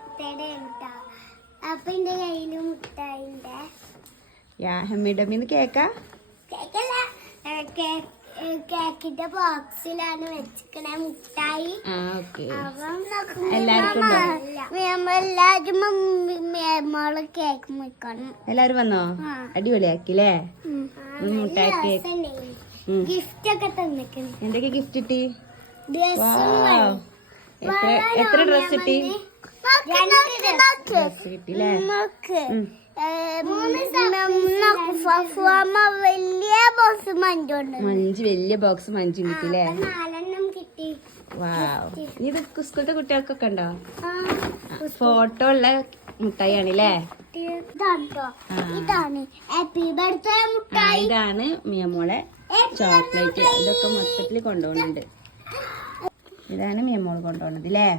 Birthday ഉണ്ടാ. അപ്പൊ എന്റെ കയ്യില് മുട്ടായിന്റെ ഹമ്മിഡമ്മിന്ന് കേക്കാ കേക്കല്ല, കേക്കിന്റെ ബോക്സിലാണ് വെച്ചിക്കണ മുട്ടായി. എല്ലാരും മോള് കേക്ക് മുക്കണം. എല്ലാരും വന്നോ? അടിപൊളിയാക്കില്ലേ? മുട്ടായി ഗിഫ്റ്റ് ഒക്കെ തന്നിക്കണേ. എന്തൊക്കെ ഗിഫ്റ്റ് കിട്ടി? ഡ്രസ്സും എത്ര ഡ്രസ് കിട്ടി? ഡ്രസ് കിട്ടില്ലേ? വലിയ ബോക്സ് മഞ്ചും കിട്ടില്ലേ? 4 കിട്ടി. വാവ്, ഇത് സ്കൂളത്തെ കുട്ടികൾക്കൊക്കെ ഉണ്ടോ? ഫോട്ടോ ഉള്ള മുട്ടായി ആണല്ലേ? ഇതാണ് ഹാപ്പി ബർത്ത്ഡേ മുട്ടായി. ഇതാണ് മിയമോളെ ചോക്ലേറ്റ്. ഇതൊക്കെ മൊത്തത്തില് കൊണ്ടുപോകുന്നുണ്ട്. ഇതാണ് മിയമോള് കൊണ്ടുപോകുന്നത് അല്ലേ?